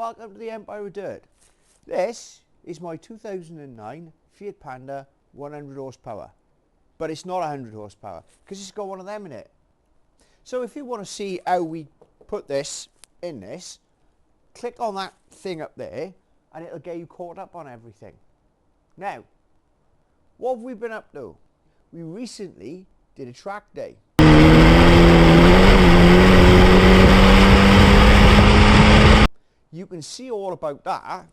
welcome to the Empire of Dirt. This is my 2009 Fiat Panda 100 horsepower, but it's not 100 horsepower because it's got one of them in it. So if you want to see how we put this in this, click on that thing up there and it'll get you caught up on everything. Now, what have we been up to? We recently did a track day. You can see all about that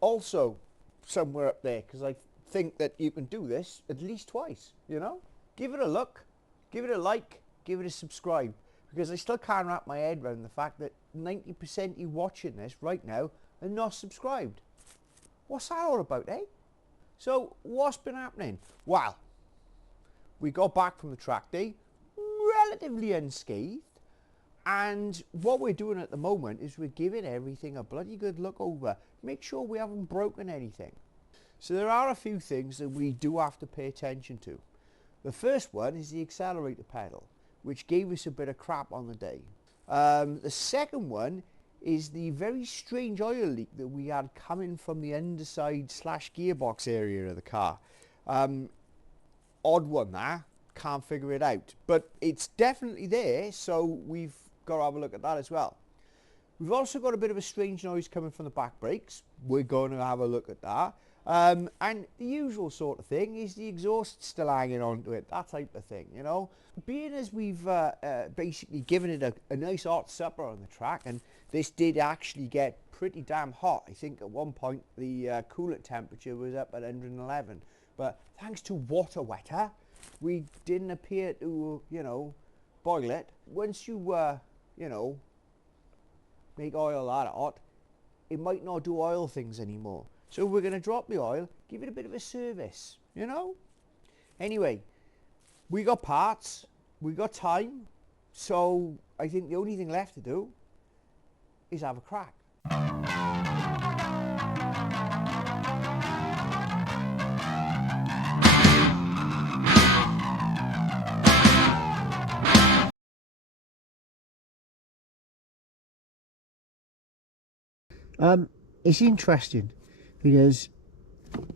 also somewhere up there, because I think that you can do this at least twice, you know? Give it a look, give it a like, give it a subscribe, because I still can't wrap my head around the fact that 90% of you watching this right now are not subscribed. What's that all about, eh? So, what's been happening? Well, we got back from the track day relatively unscathed. And what we're doing at the moment is we're giving everything a bloody good look over. Make sure we haven't broken anything. So there are a few things that we do have to pay attention to. The first one is the accelerator pedal, which gave us a bit of crap on the day. The second one is the very strange oil leak that we had coming from the underside / gearbox area of the car. Odd one there, can't figure it out. But it's definitely there, so we've got to have a look at that as well. We've also got a bit of a strange noise coming from the back brakes. We're going to have a look at that. And the usual sort of thing is the exhaust still hanging onto it, that type of thing, you know. Being as we've basically given it a nice hot supper on the track, and this did actually get pretty damn hot. I think at one point the coolant temperature was up at 111. But thanks to water wetter, we didn't appear to, you know, boil it. Once you, you know, make oil that hot, it might not do oil things anymore. So we're going to drop the oil, give it a bit of a service, you know. Anyway, we got parts, we got time, so I think the only thing left to do is have a crack. It's interesting because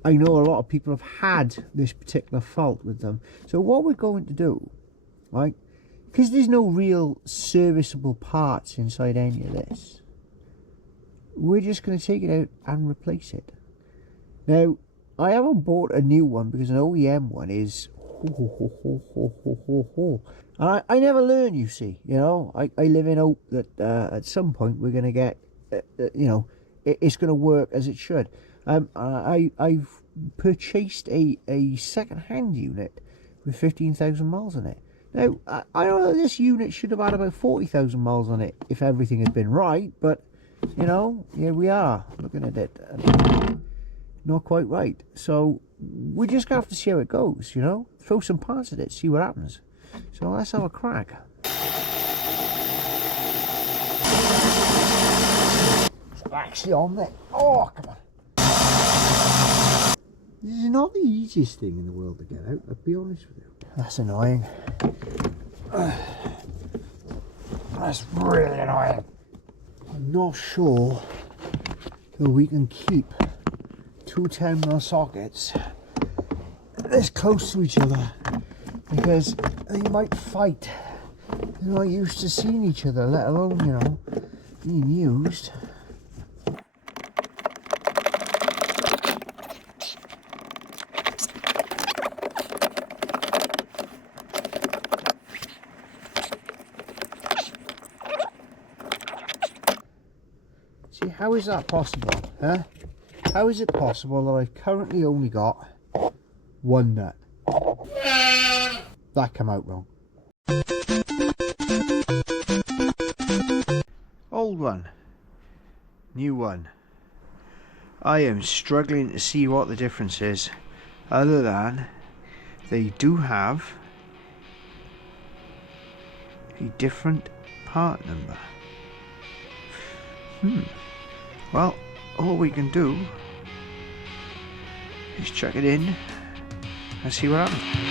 I know a lot of people have had this particular fault with them. So what we're going to do, right, because there's no real serviceable parts inside any of this, we're just going to take it out and replace it. Now, I haven't bought a new one because an OEM one is and I never learn, you see, you know. I live in hope that at some point we're going to get you know, it's going to work as it should. I've purchased a second-hand unit with 15,000 miles on it. Now, I know that this unit should have had about 40,000 miles on it if everything had been right, but, you know, here we are looking at it. Not quite right. So we're just going to have to see how it goes, you know. Throw some parts at it, see what happens. So let's have a crack. Actually on there. Oh, come on. This is not the easiest thing in the world to get out, I'll be honest with you. That's annoying. That's really annoying. I'm not sure that we can keep two 10mm sockets this close to each other, because they might fight. They're not used to seeing each other, let alone, you know, being used. See, how is that possible, huh? How is it possible that I've currently only got one nut? That came out wrong. Old one, new one. I am struggling to see what the difference is, other than they do have a different part number. Well, all we can do is chuck it in and see what happens.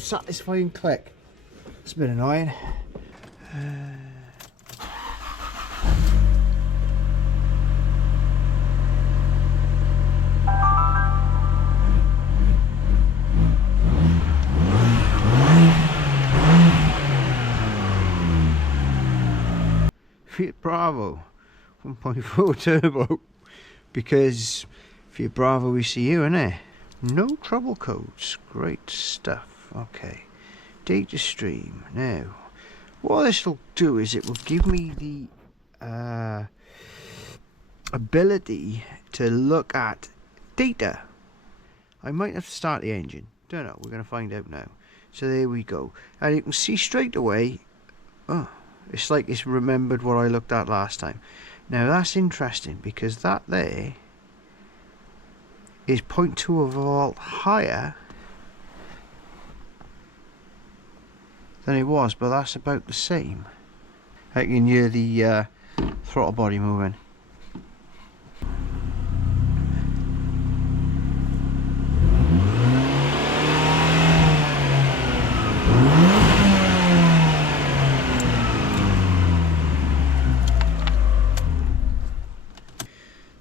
satisfying click. It's a bit annoying. Fiat Bravo 1.4 turbo, because Fiat Bravo we see you, innit? No trouble codes, great stuff. Okay, data stream. Now, what this will do is it will give me the ability to look at data. I might have to start the engine, don't know, we're going to find out now. So there we go, and you can see straight away, oh, it's like it's remembered what I looked at last time. Now that's interesting, because that there is 0.2 of a volt higher than it was, but that's about the same. I can hear the throttle body moving.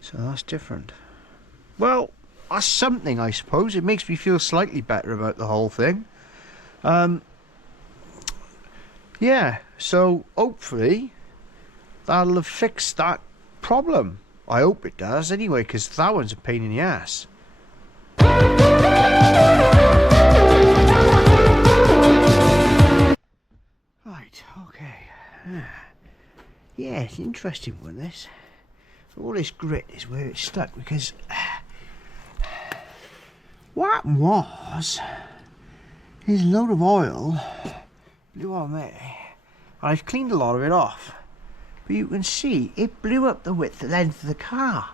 So that's different. Well, that's something, I suppose. It makes me feel slightly better about the whole thing. Yeah, so hopefully that'll have fixed that problem. I hope it does anyway, because that one's a pain in the ass. Right, okay. Yeah, it's an interesting one, this. All this grit is where it's stuck, because what happened was there's a load of oil blew on there, and I've cleaned a lot of it off, but you can see it blew up the width, the length of the car.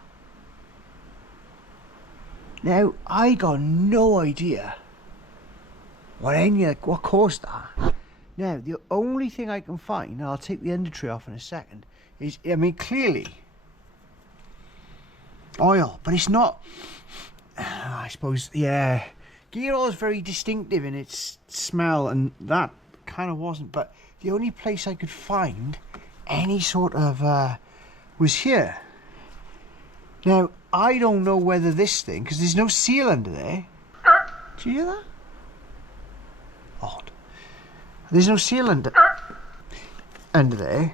Now I got no idea what caused that. Now the only thing I can find, and I'll take the under tray off in a second, is, I mean, clearly oil, but it's not, I suppose, yeah, gear oil is very distinctive in its smell, and that kind of wasn't, but the only place I could find any sort of was here. Now I don't know whether this thing, because there's no seal under there. Do you hear that? Odd. There's no seal under there.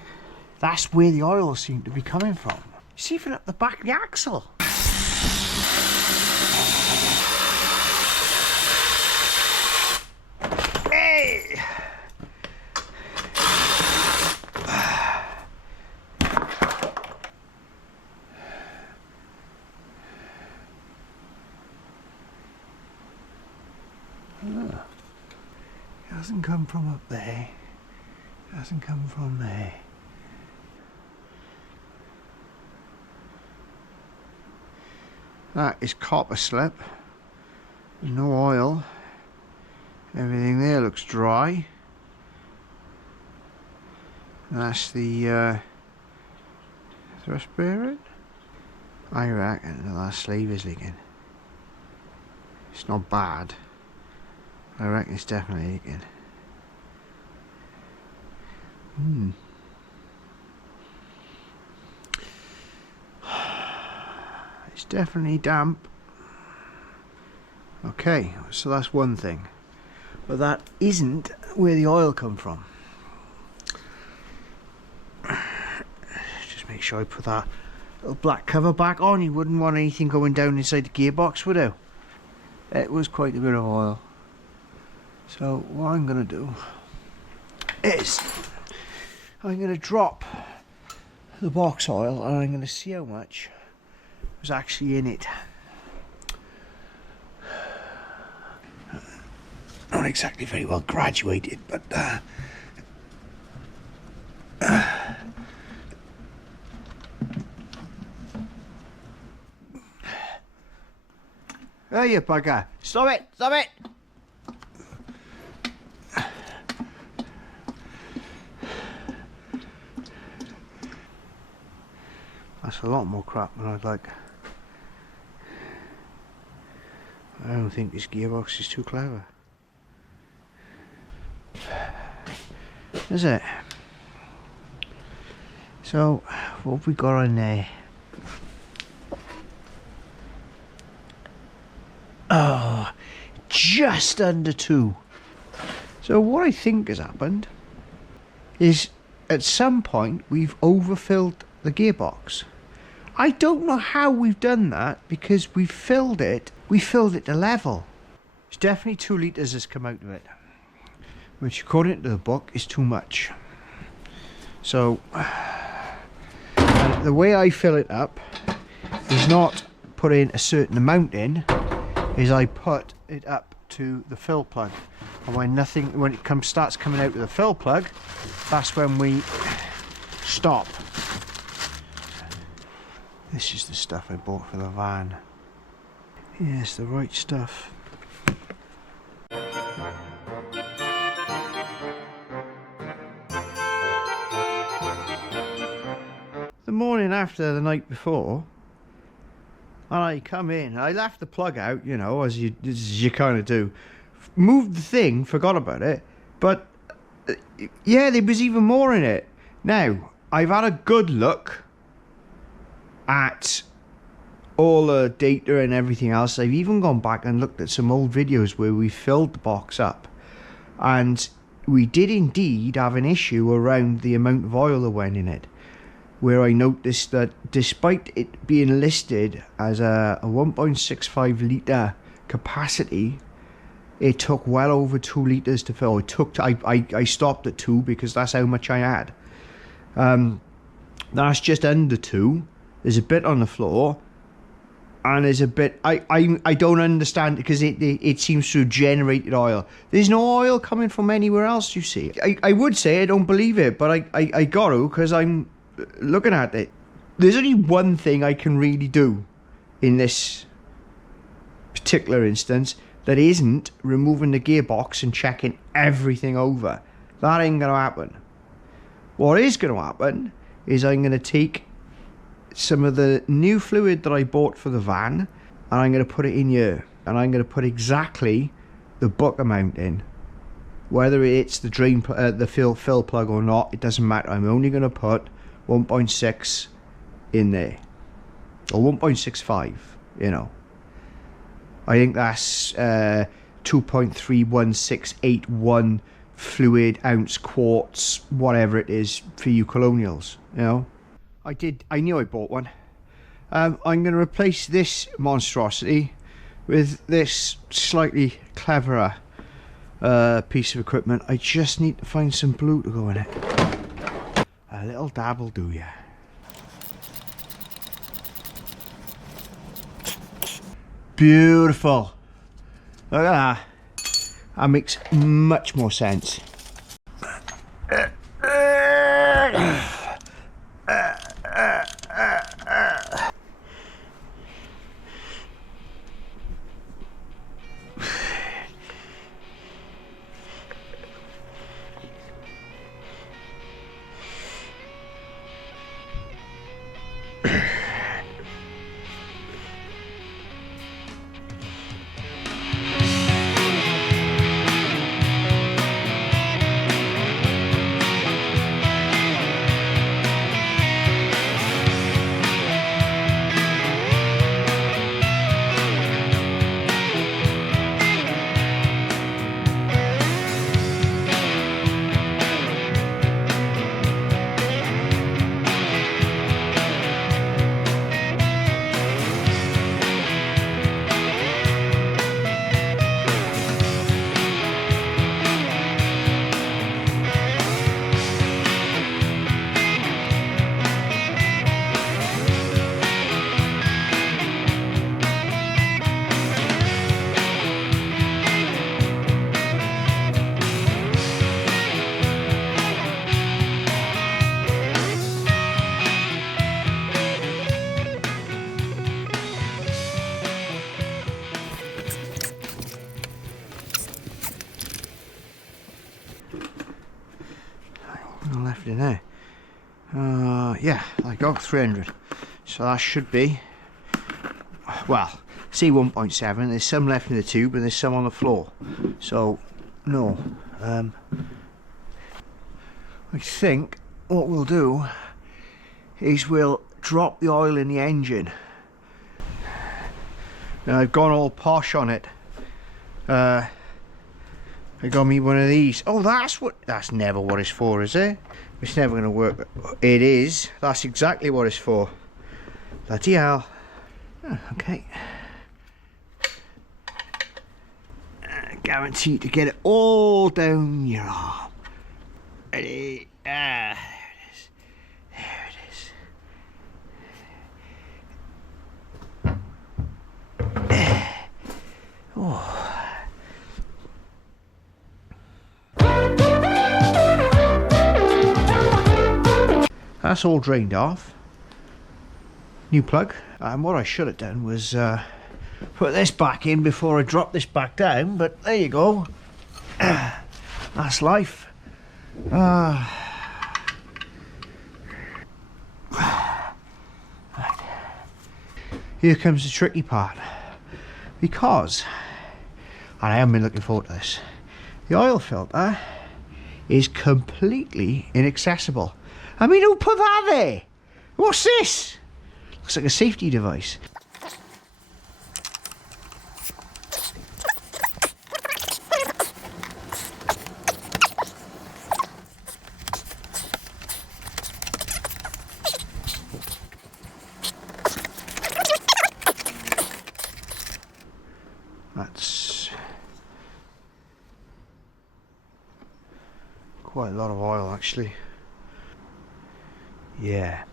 That's where the oil seemed to be coming from. See, even up the back of the axle. Hey! Oh. It hasn't come from up there. It hasn't come from there. That is copper slip. There's no oil. Everything there looks dry. That's the thrust bearing. I reckon that sleeve is leaking. It's not bad. I reckon it's definitely leaking. It's definitely damp. Okay, so that's one thing, but that isn't where the oil come from. Just make sure I put that little black cover back on. You wouldn't want anything going down inside the gearbox, would you? It was quite a bit of oil. So what I'm going to do is I'm going to drop the box oil, and I'm going to see how much was actually in it. Not exactly very well graduated, but there you bugger! Stop it! Stop it! That's a lot more crap than I'd like. I don't think this gearbox is too clever. is it? So what have we got on there? Oh, just under 2. So what I think has happened is at some point we've overfilled the gearbox. I don't know how we've done that, because we filled it to level. It's definitely 2 litres has come out of it, which according to the book is too much. So the way I fill it up is not putting a certain amount in, is I put it up to the fill plug, and when it starts coming out of the fill plug, that's when we stop. This is the stuff I bought for the van. Yes, the right stuff. The morning after the night before, and I come in, I left the plug out, you know, as you kind of do. Moved the thing, forgot about it, but yeah, there was even more in it. Now, I've had a good look at all the data and everything else. I've even gone back and looked at some old videos where we filled the box up, and we did indeed have an issue around the amount of oil that went in it, where I noticed that despite it being listed as a 1.65 litre capacity, it took well over 2 litres to fill. I stopped at 2 because that's how much I had. That's just under 2. There's a bit on the floor, and there's a bit I don't understand, because it seems to have generated oil. There's no oil coming from anywhere else, you see. I would say I don't believe it, but I got to, because I'm looking at it. There's only one thing I can really do in this particular instance that isn't removing the gearbox and checking everything over. That ain't gonna happen. What is gonna happen is I'm gonna take some of the new fluid that I bought for the van, and I'm gonna put it in here, and I'm gonna put exactly the book amount in. Whether it's the drain, the fill plug or not, it doesn't matter. I'm only gonna put 1.6 in there, or 1.65, you know. I think that's 2.31681 fluid ounce quarts, whatever it is for you colonials, you know. I knew I bought one. I'm going to replace this monstrosity with this slightly cleverer piece of equipment. I just need to find some blue to go in it. A little dab will do, yeah. Beautiful. Look at that. That makes much more sense. Left in there. Yeah, I got 300. So that should be, well, see 1.7. There's some left in the tube and there's some on the floor. So, no. I think what we'll do is we'll drop the oil in the engine. Now I've gone all posh on it. I got me one of these. Oh, that's never what it's for, is it? It's never going to work. It is. That's exactly what it's for. Bloody hell. Oh, okay. Guaranteed to get it all down your arm. Ready? There it is. There it is. Oh. That's all drained off. New plug. And what I should have done was put this back in before I drop this back down, but there you go. That's life. Right. Here comes the tricky part, because, and I haven't been looking forward to this, the oil filter is completely inaccessible. I mean, who put that there? What's this? Looks like a safety device. That's quite a lot of oil, actually. Yeah.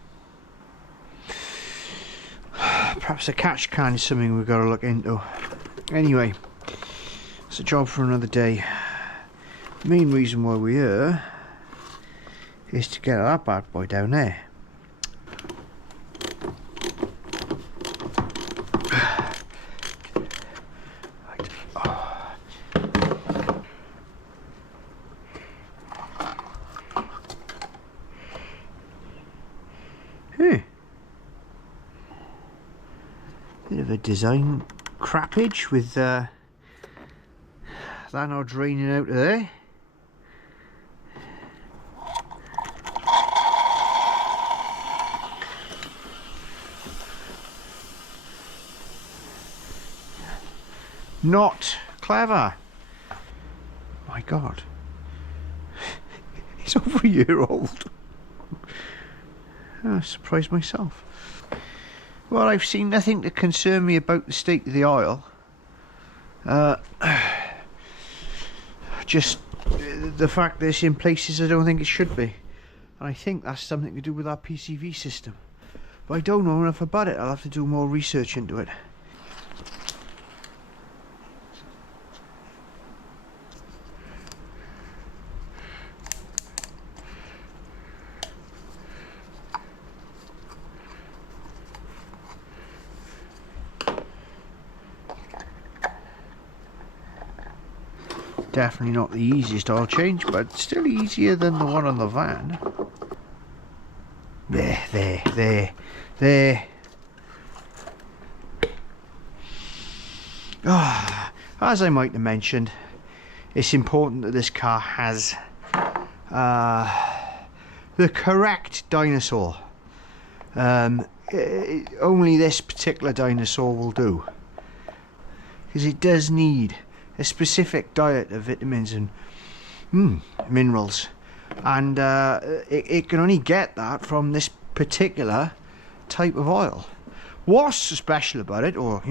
Perhaps a catch can is something we've got to look into. Anyway, it's a job for another day. The main reason why we're here is to get that bad boy down there. Right. Oh. Bit of a design crappage with that now draining out of there. Not clever. My God. It's over a year old. I surprised myself. Well, I've seen nothing to concern me about the state of the oil. Just the fact that it's in places I don't think it should be. And I think that's something to do with our PCV system. But I don't know enough about it. I'll have to do more research into it. Definitely not the easiest oil change, but still easier than the one on the van. There. Oh, as I might have mentioned, it's important that this car has the correct dinosaur. Only this particular dinosaur will do, because it does need a specific diet of vitamins and minerals, and it can only get that from this particular type of oil. What's special about it, or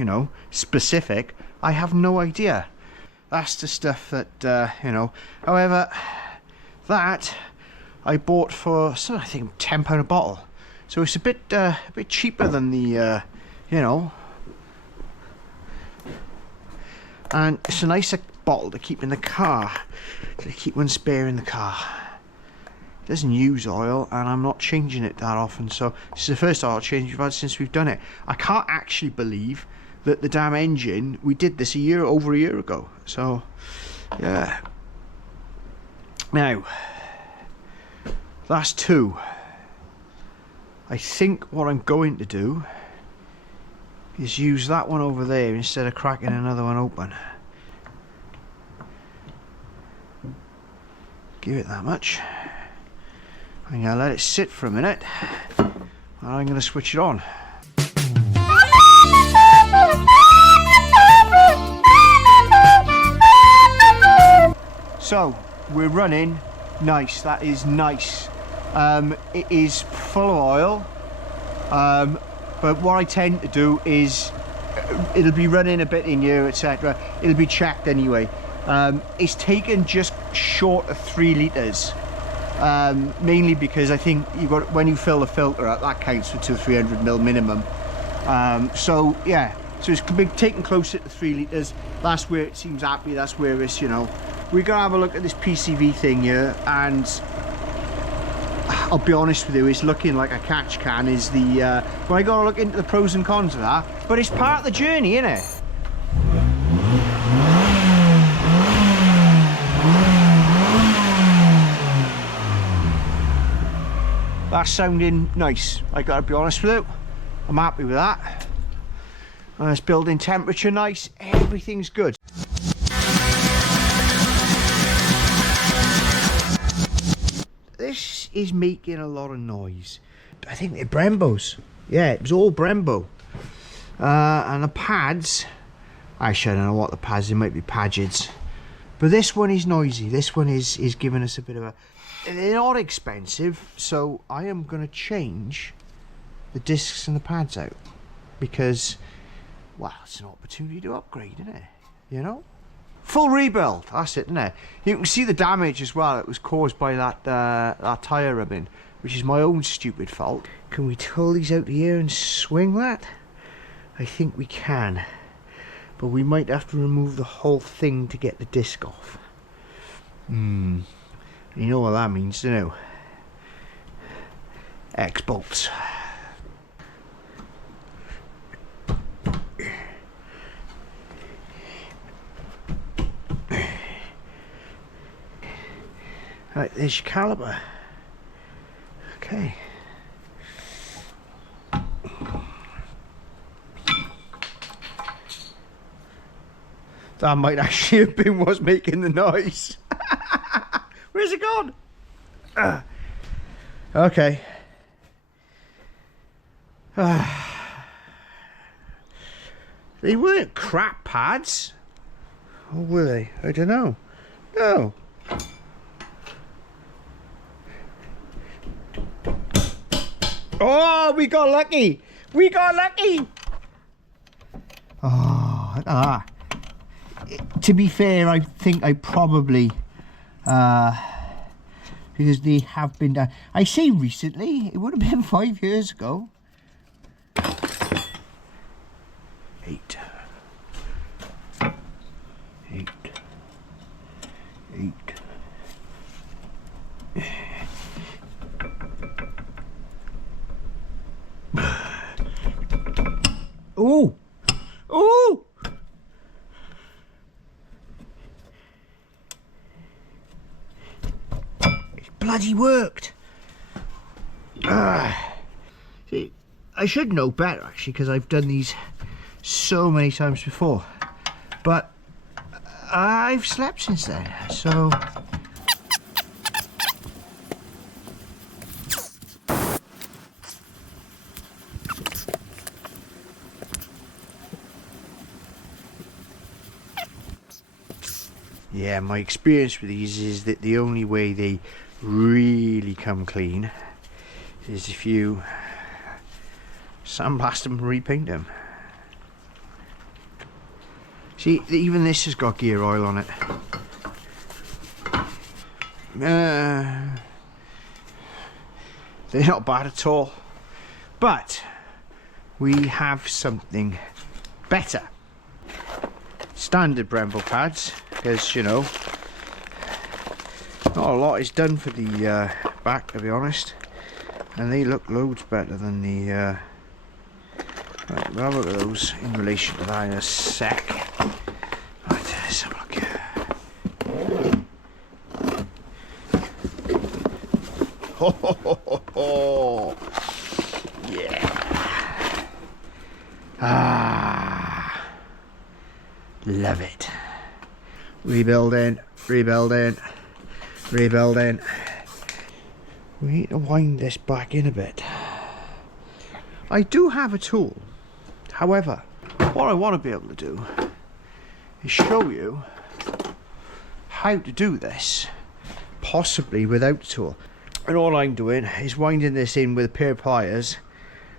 specific, I have no idea. That's the stuff that however, that I bought for I think £10 a bottle, so it's a bit cheaper than the and it's a nicer bottle to keep in the car, to keep one spare in the car. It doesn't use oil, and I'm not changing it that often, so this is the first oil change we've had since we've done it. I can't actually believe that the damn engine, we did this over a year ago, so yeah. Now that's two. I think what I'm going to do is use that one over there instead of cracking another one open. Give it that much. I'm going to let it sit for a minute and I'm going to switch it on. So we're running nice, that is nice. It is full of oil, but what I tend to do is it'll be running a bit in here, etc. It'll be checked anyway. It's taken just short of 3 litres, mainly because I think you got, when you fill the filter up, that counts for 200-300 ml minimum. So yeah, so it's been taken closer to 3 litres. That's where it seems happy. That's where it's, you know, we're gonna have a look at this PCV thing here, and I'll be honest with you, it's looking like a catch can. Is the well, I gotta look into the pros and cons of that, but it's part of the journey, isn't it? That's sounding nice, I gotta be honest with you. I'm happy with that. It's building temperature nice, everything's good. This is making a lot of noise. I think they're Brembos. Yeah, it was all Brembo. And the pads, actually I don't know what the pads, they might be Pagids. But this one is noisy. This one is giving us a bit of a... They're not expensive, so I am going to change the discs and the pads out. Because, well, it's an opportunity to upgrade, isn't it? You know? Full rebuild, that's it, isn't it? You can see the damage as well. It was caused by that tyre rubbing, which is my own stupid fault. Can we pull these out here and swing that? I think we can, but we might have to remove the whole thing to get the disc off. You know what that means, don't you? X-bolts. Right, there's your caliper. Okay. That might actually have been what's making the noise. Where's it gone? Okay. They weren't crap pads. Or were they? I don't know. No. Oh, we got lucky! We got lucky! Oh, to be fair, I think I probably, because they have been done. I say recently, it would have been 5 years ago. 8. 8. 8. Oh! Oh! It bloody worked. See, I should know better actually, because I've done these so many times before. But I've slept since then, so... Yeah, my experience with these is that the only way they really come clean is if you sandblast them and repaint them. See, even this has got gear oil on it. They're not bad at all, but we have something better. Standard Brembo pads, because you know, not a lot is done for the back, to be honest, and they look loads better than the right, we'll have a look at those in relation to that in a sec. Right, let's have a look here. Ho ho ho ho ho! Yeah! Ah! Love it. Rebuilding, rebuilding, rebuilding. We need to wind this back in a bit. I do have a tool. However, what I want to be able to do is show you how to do this, possibly without a tool. And all I'm doing is winding this in with a pair of pliers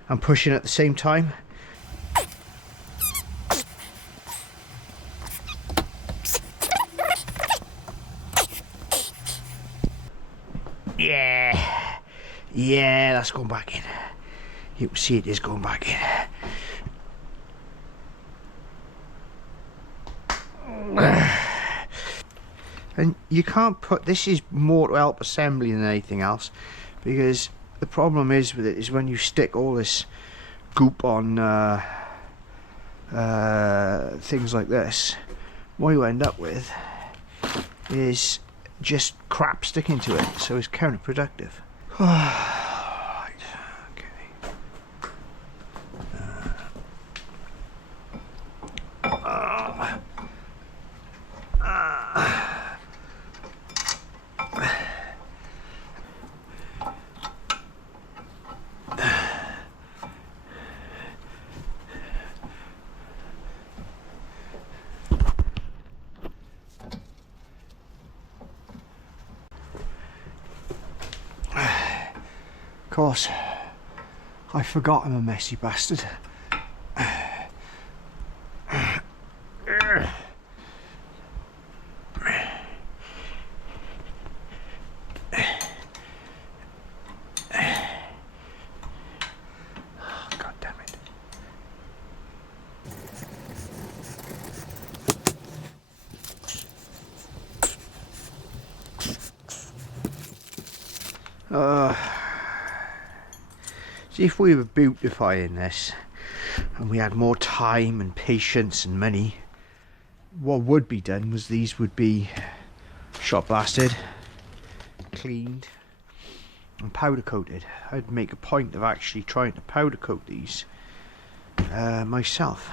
and pushing at the same time. Yeah, that's going back in. You can see it is going back in. And you can't put, this is more to help assembly than anything else, because the problem is with it is when you stick all this goop on things like this, what you end up with is just crap sticking to it, so it's counterproductive. Right, okay. Of course, I forgot I'm a messy bastard. God damn it. See, if we were beautifying this and we had more time and patience and money, what would be done was these would be shot blasted, cleaned and powder coated. I'd make a point of actually trying to powder coat these myself,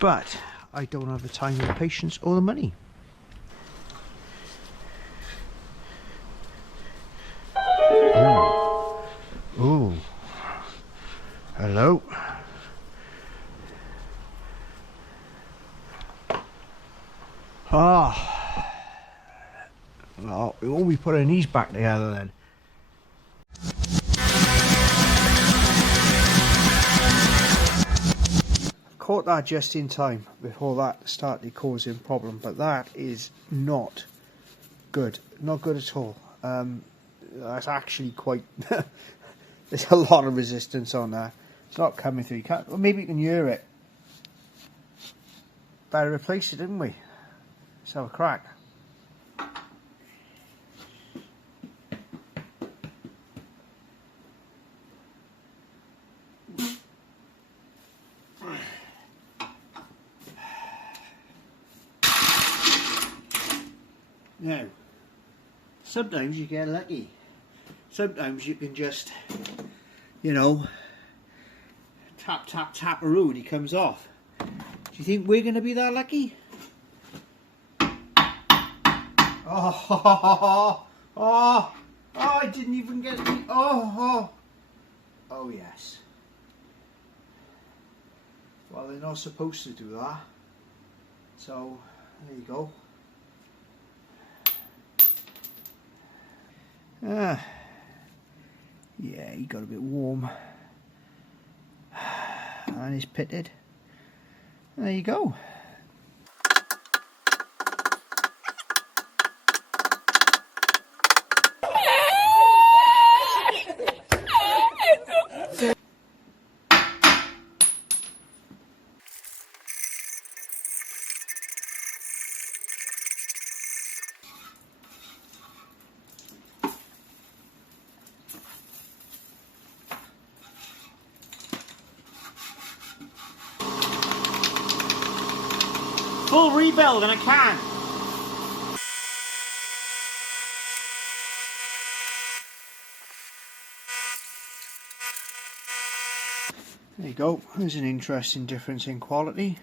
but I don't have the time, the patience or the money. Oh, hello. Ah, well, we won't be putting these back together then. Caught that just in time before that started causing problem, but that is not good. Not good at all. That's actually quite. There's a lot of resistance on there. It's not coming through. You can't. Well, maybe you can hear it. Better replace it, didn't we? Let's have a crack. Now, sometimes you get lucky. Sometimes you can just, you know, tap, tap, tap a road, he comes off. Do you think we're going to be that lucky? Oh, I didn't even get the, oh, yes. Well, they're not supposed to do that. So, there you go. Yeah, he got a bit warm. And he's pitted. There you go. Full rebuild in a can. There you go. There's an interesting difference in quality.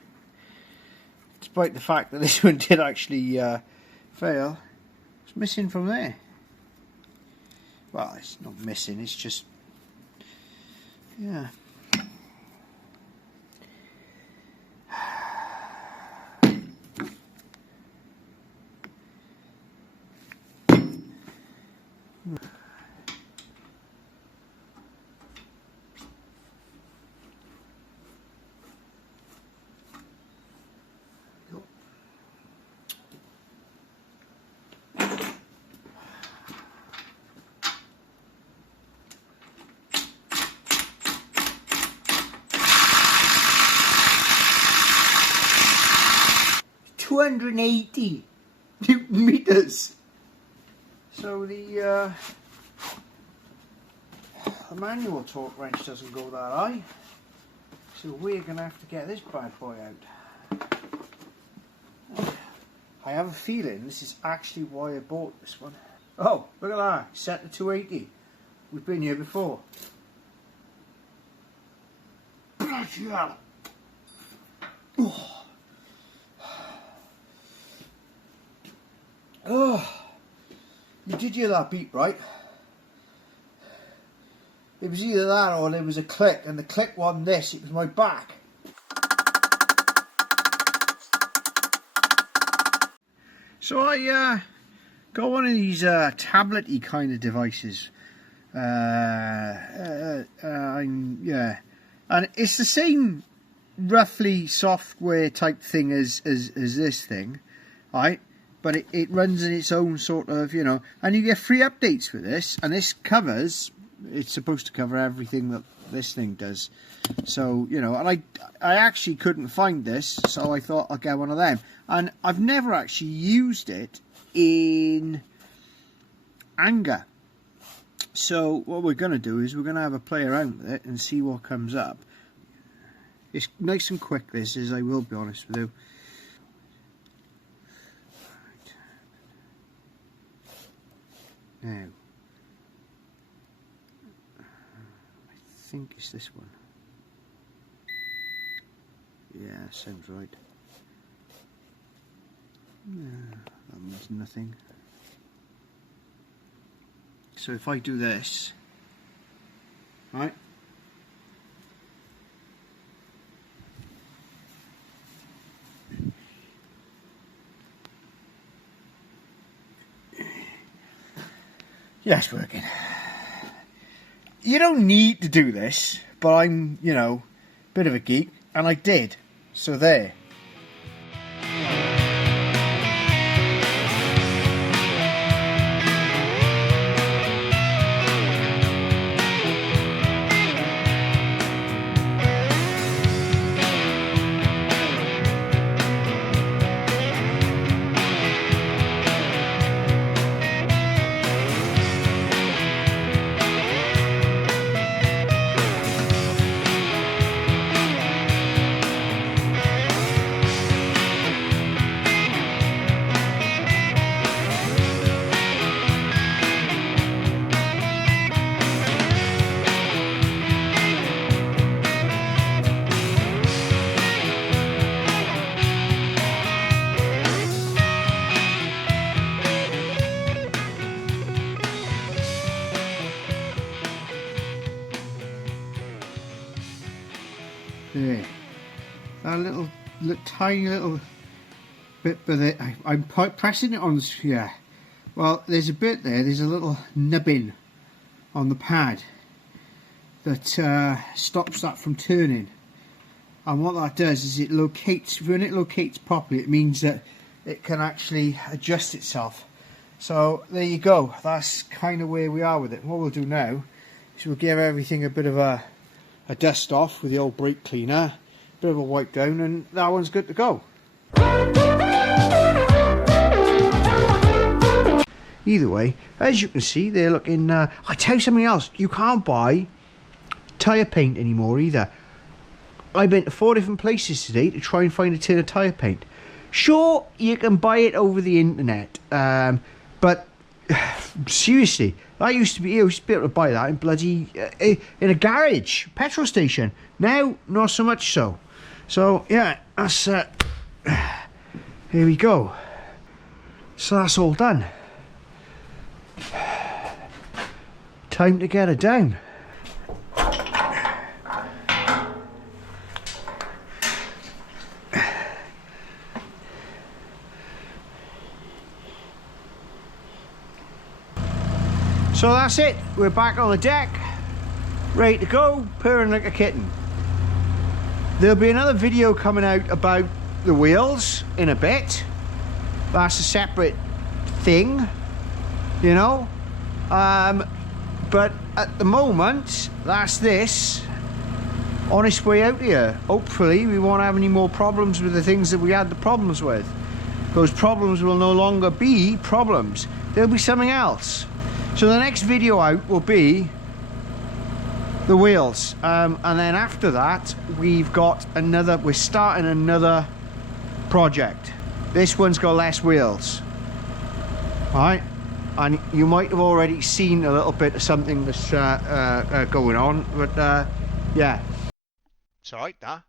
Despite the fact that this one did actually fail, it's missing from there. Well, it's not missing, it's just, yeah. $280 Newton meters. So the manual torque wrench doesn't go that high. So we're going to have to get this bad boy out. I have a feeling this is actually why I bought this one. Oh, look at that. Set to 280. We've been here before. Bloody hell. Oh. Oh, you did hear that beep, right? It was either that or there was a click, and the click wasn't this, it was my back. So I got one of these tablet-y kind of devices. Yeah, and it's the same roughly software type thing as this thing, right? But it runs in its own sort of, you know, and you get free updates with this, and this covers, it's supposed to cover everything that this thing does. So, you know, and I actually couldn't find this, so I thought I'll get one of them. And I've never actually used it in anger. So what we're going to do is we're going to have a play around with it and see what comes up. It's nice and quick, this is, I will be honest with you. Now, I think it's this one. Yeah, sounds right. That means nothing. So if I do this, right? Yeah, it's working. You don't need to do this, but I'm, you know, a bit of a geek, and I did. So there. There, that little tiny little bit, but I'm pressing it on. Yeah, well, there's a bit there. There's a little nubbin on the pad that stops that from turning. And what that does is it locates. When it locates properly, it means that it can actually adjust itself. So there you go. That's kind of where we are with it. What we'll do now is we'll give everything a bit of a dust off with the old brake cleaner, bit of a wipe down, and that one's good to go. Either way, as you can see, they're looking. I tell you something else, you can't buy tyre paint anymore either. I've been to 4 different places today to try and find a tin of tyre paint. Sure, you can buy it over the internet, but seriously, I used to be able to buy that in bloody in a garage, petrol station. Now, not so much so. So yeah, that's here we go. So that's all done. time to get her down. So that's it, we're back on the deck, ready to go, purring like a kitten. There'll be another video coming out about the wheels in a bit. That's a separate thing, you know. But at the moment, that's this on its way out here. Hopefully we won't have any more problems with the things that we had the problems with. Those problems will no longer be problems. There'll be something else. So the next video out will be the wheels, and then after that we're starting another project. This one's got less wheels, right? And you might have already seen a little bit of something that's going on, but yeah. It's alright, that.